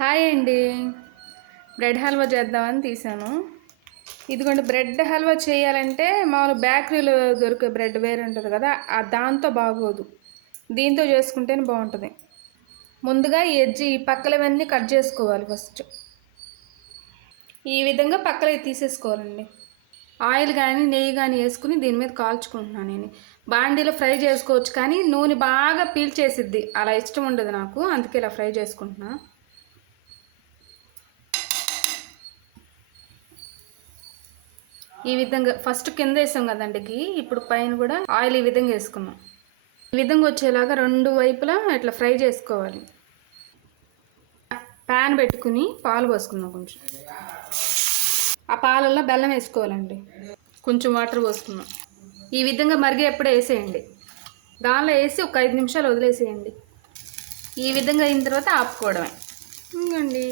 Hi అండి. Bread halwa చేద్దామని తీసాను. ఇదిగోండి, బ్రెడ్ హల్వా చేయాలంటే మామూలు బేకరీలో దొరికే బ్రెడ్ వేరే ఉంటుంది కదా, దాంతో బాగోదు. దీంతో చేసుకుంటేనే బాగుంటుంది. ముందుగా ఈ పక్కలవన్నీ కట్ చేసుకోవాలి. ఫస్ట్ ఈ విధంగా పక్కలవి తీసేసుకోవాలండి. ఆయిల్ కానీ నెయ్యి కానీ వేసుకుని దీని మీద కాల్చుకుంటున్నాను. నేను బాండీలో ఫ్రై చేసుకోవచ్చు, కానీ నూనె బాగా పీల్చేసిద్ది, అలా ఇష్టం ఉండదు నాకు, అందుకే ఇలా ఫ్రై చేసుకుంటున్నా. ఈ విధంగా ఫస్ట్ కింద వేసాం కదండి గీ, ఇప్పుడు పైన కూడా ఆయిల్ ఈ విధంగా వేసుకున్నాం. ఈ విధంగా వచ్చేలాగా రెండు వైపులా ఇట్లా ఫ్రై చేసుకోవాలి. ప్యాన్ పెట్టుకుని పాలు పోసుకుందాం. కొంచెం ఆ పాలల్లో బెల్లం వేసుకోవాలండి. కొంచెం వాటర్ పోసుకున్నాం. ఈ విధంగా మరిగేప్పుడు వేసేయండి. దానిలో వేసి ఒక 5 నిమిషాలు వదిలేసేయండి. ఈ విధంగా అయిన తర్వాత ఆపుకోవడమే. ఇంకండి.